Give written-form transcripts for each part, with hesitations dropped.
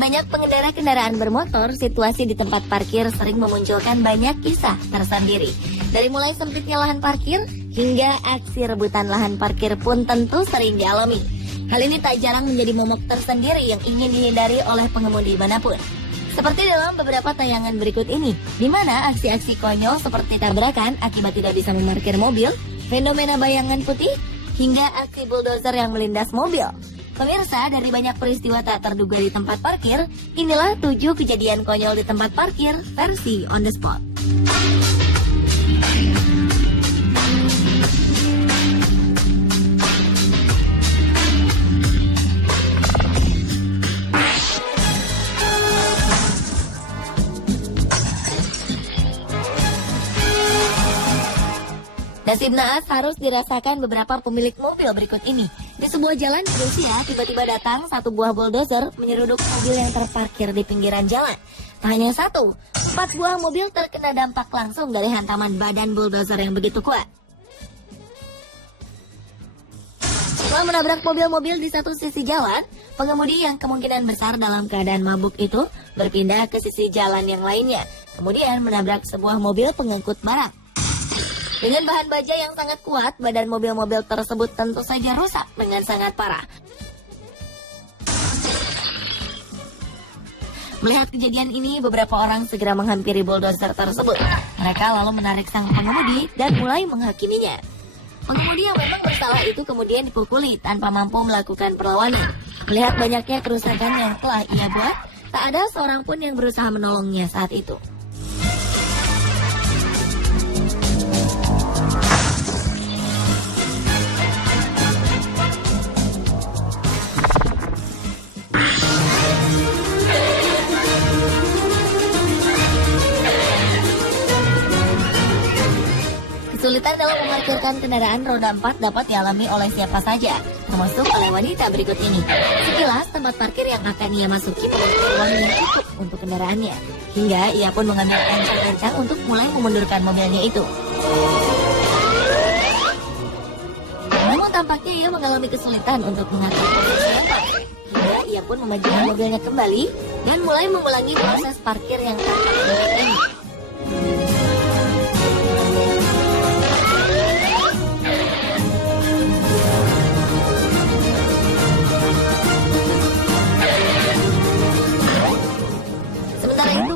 banyak pengendara kendaraan bermotor, situasi di tempat parkir sering memunculkan banyak kisah tersendiri. Dari mulai sempitnya lahan parkir, hingga aksi rebutan lahan parkir pun tentu sering dialami. Hal ini tak jarang menjadi momok tersendiri yang ingin dihindari oleh pengemudi manapun. Seperti dalam beberapa tayangan berikut ini, di mana aksi-aksi konyol seperti tabrakan akibat tidak bisa memarkir mobil, fenomena bayangan putih, hingga aksi bulldozer yang melindas mobil. Pemirsa, dari banyak peristiwa tak terduga di tempat parkir, inilah 7 kejadian konyol di tempat parkir versi on the spot. Nasib naas harus dirasakan beberapa pemilik mobil berikut ini. Di sebuah jalan di Rusia, tiba-tiba datang satu buah bulldozer menyeruduk mobil yang terparkir di pinggiran jalan. Tak hanya satu, 4 buah mobil terkena dampak langsung dari hantaman badan bulldozer yang begitu kuat. Setelah menabrak mobil-mobil di satu sisi jalan, pengemudi yang kemungkinan besar dalam keadaan mabuk itu berpindah ke sisi jalan yang lainnya, kemudian menabrak sebuah mobil pengangkut barang. Dengan bahan baja yang sangat kuat, badan mobil-mobil tersebut tentu saja rusak dengan sangat parah. Melihat kejadian ini, beberapa orang segera menghampiri bulldozer tersebut. Mereka lalu menarik sang pengemudi dan mulai menghakiminya. Pengemudi yang memang bersalah itu kemudian dipukuli tanpa mampu melakukan perlawanan. Melihat banyaknya kerusakan yang telah ia buat, tak ada seorang pun yang berusaha menolongnya saat itu. Kesulitan dalam memarkirkan kendaraan roda 4 dapat dialami oleh siapa saja, termasuk oleh wanita berikut ini. Sekilas, tempat parkir yang akan ia masuki memiliki ruang yang cukup untuk kendaraannya, hingga ia pun mengambil ancang-ancang untuk mulai memundurkan mobilnya itu. Namun tampaknya ia mengalami kesulitan untuk mengatur posisi yang pas, hingga ia pun memajukan mobilnya kembali dan mulai mengulangi proses parkir yang tak terlalu ini.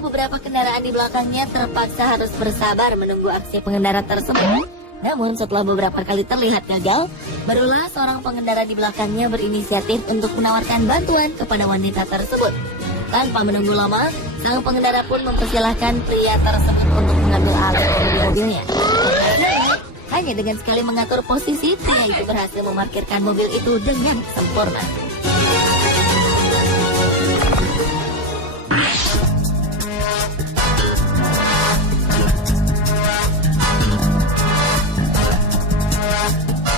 Beberapa kendaraan di belakangnya terpaksa harus bersabar menunggu aksi pengendara tersebut. Namun setelah beberapa kali terlihat gagal, barulah seorang pengendara di belakangnya berinisiatif untuk menawarkan bantuan kepada wanita tersebut. Tanpa menunggu lama, sang pengendara pun mempersilahkan pria tersebut untuk mengambil alih dari mobilnya. Hanya dengan sekali mengatur posisi, pria itu berhasil memarkirkan mobil itu dengan sempurna.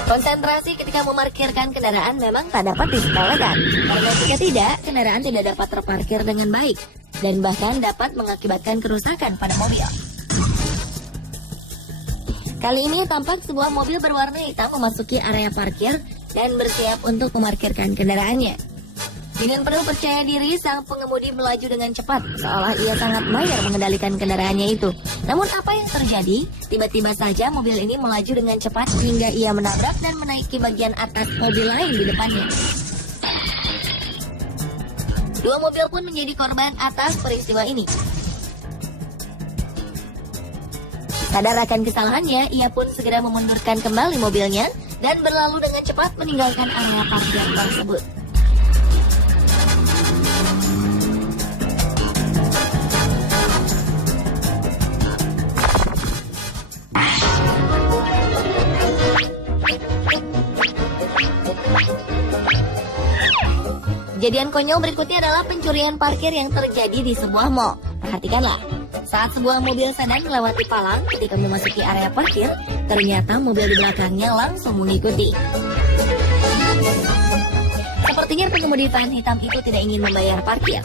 Konsentrasi ketika memarkirkan kendaraan memang tak dapat disepelekan, karena jika tidak, kendaraan tidak dapat terparkir dengan baik, dan bahkan dapat mengakibatkan kerusakan pada mobil. Kali ini tampak sebuah mobil berwarna hitam memasuki area parkir dan bersiap untuk memarkirkan kendaraannya. Dengan penuh percaya diri, sang pengemudi melaju dengan cepat, seolah ia sangat mahir mengendalikan kendaraannya itu. Namun apa yang terjadi? Tiba-tiba saja mobil ini melaju dengan cepat hingga ia menabrak dan menaiki bagian atas mobil lain di depannya. Dua mobil pun menjadi korban atas peristiwa ini. Sadar akan kesalahannya, ia pun segera memundurkan kembali mobilnya dan berlalu dengan cepat meninggalkan area parkir tersebut. Kejadian konyol berikutnya adalah pencurian parkir yang terjadi di sebuah mall. Perhatikanlah, saat sebuah mobil sedan melewati palang ketika memasuki area parkir, ternyata mobil di belakangnya langsung mengikuti. Sepertinya pengemudi van hitam itu tidak ingin membayar parkir.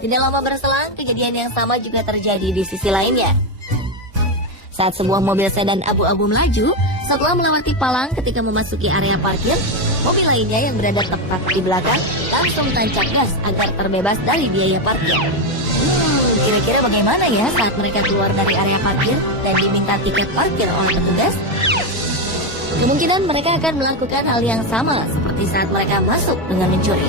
Tidak lama berselang, kejadian yang sama juga terjadi di sisi lainnya. Saat sebuah mobil sedan abu-abu melaju, setelah melewati palang ketika memasuki area parkir, Mobil lainnya yang berada tepat di belakang langsung tancap gas agar terbebas dari biaya parkir. Kira-kira bagaimana ya saat mereka keluar dari area parkir dan diminta tiket parkir oleh petugas? Kemungkinan mereka akan melakukan hal yang sama seperti saat mereka masuk dengan mencuri.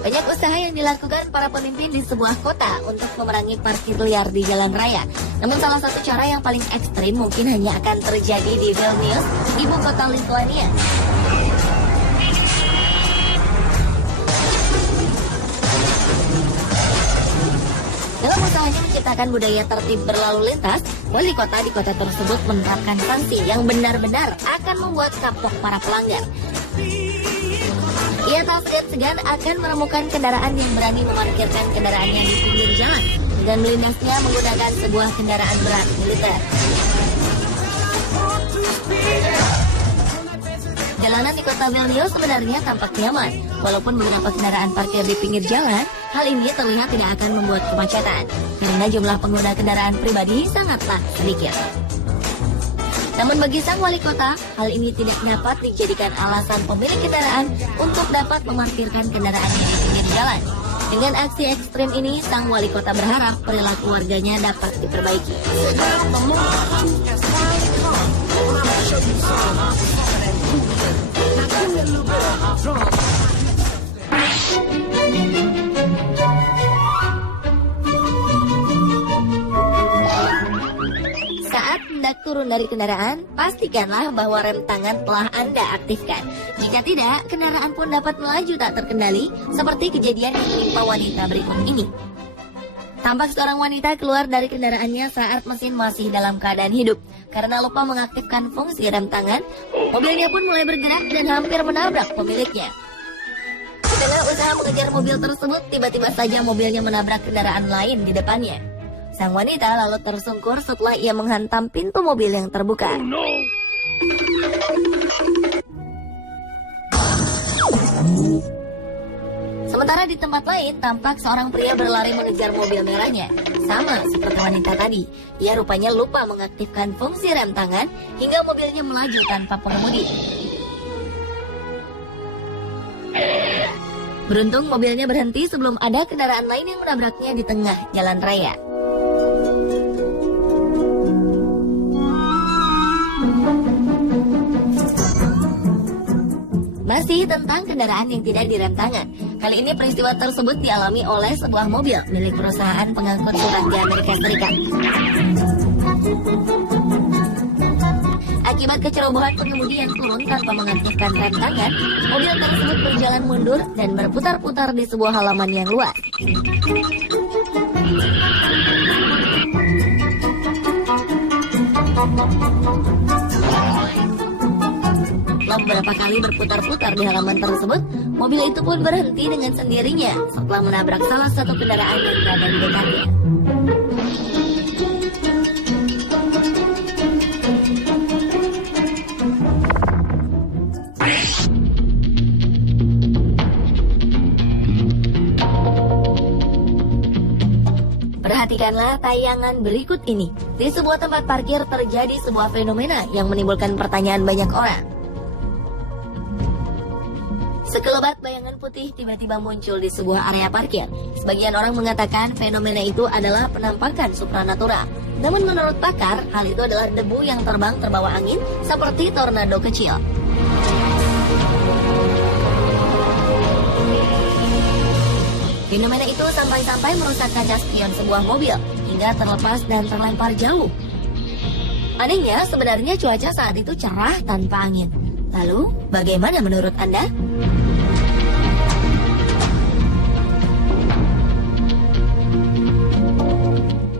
Banyak usaha yang dilakukan para pemimpin di sebuah kota untuk memerangi parkir liar di jalan raya. Namun salah satu cara yang paling ekstrim mungkin hanya akan terjadi di Vilnius, ibu kota Lithuania. Dalam usahanya menciptakan budaya tertib berlalu lintas, wali kota di kota tersebut menerapkan sanksi yang benar-benar akan membuat kapok para pelanggar. Ia tak segan-segan akan menemukan kendaraan yang berani memarkirkan kendaraannya di pinggir jalan dan melindasnya menggunakan sebuah kendaraan berat militer. Jalanan di kota Vilnius sebenarnya tampak nyaman. Walaupun beberapa kendaraan parkir di pinggir jalan, hal ini terlihat tidak akan membuat kemacetan karena jumlah pengguna kendaraan pribadi sangatlah sedikit. Namun bagi sang wali kota, hal ini tidak dapat dijadikan alasan pemilik kendaraan untuk dapat memarkirkan kendaraannya di pinggir jalan. Dengan aksi ekstrim ini, sang wali kota berharap perilaku warganya dapat diperbaiki. Saat hendak turun dari kendaraan, pastikanlah bahwa rem tangan telah Anda aktifkan. Jika tidak, kendaraan pun dapat melaju tak terkendali, seperti kejadian yang menimpa wanita berikut ini. Tampak seorang wanita keluar dari kendaraannya saat mesin masih dalam keadaan hidup. Karena lupa mengaktifkan fungsi rem tangan, mobilnya pun mulai bergerak dan hampir menabrak pemiliknya. Di tengah usaha mengejar mobil tersebut, tiba-tiba saja mobilnya menabrak kendaraan lain di depannya. Sang wanita lalu tersungkur setelah ia menghantam pintu mobil yang terbuka. Sementara di tempat lain, tampak seorang pria berlari mengejar mobil merahnya. Sama seperti wanita tadi, ia rupanya lupa mengaktifkan fungsi rem tangan hingga mobilnya melaju tanpa pengemudi. Beruntung mobilnya berhenti sebelum ada kendaraan lain yang menabraknya di tengah jalan raya. Masih tentang kendaraan yang tidak direm tangan. Kali ini peristiwa tersebut dialami oleh sebuah mobil milik perusahaan pengangkut surat di Amerika Serikat. Akibat kecerobohan pengemudi yang turun tanpa mengaktifkan rem tangan, mobil tersebut berjalan mundur dan berputar-putar di sebuah halaman yang luas. Setelah beberapa kali berputar-putar di halaman tersebut, mobil itu pun berhenti dengan sendirinya setelah menabrak salah satu kendaraan yang berada di dekatnya. Perhatikanlah tayangan berikut ini. Di sebuah tempat parkir terjadi sebuah fenomena yang menimbulkan pertanyaan banyak orang. Sekelebat bayangan putih tiba-tiba muncul di sebuah area parkir. Sebagian orang mengatakan fenomena itu adalah penampakan supranatural. Namun menurut pakar, hal itu adalah debu yang terbang terbawa angin seperti tornado kecil. Fenomena itu sampai-sampai merusak kaca spion sebuah mobil hingga terlepas dan terlempar jauh. Anehnya, sebenarnya cuaca saat itu cerah tanpa angin. Lalu, bagaimana menurut Anda?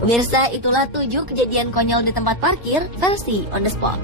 Pemirsa, itulah 7 kejadian konyol di tempat parkir versi On The Spot.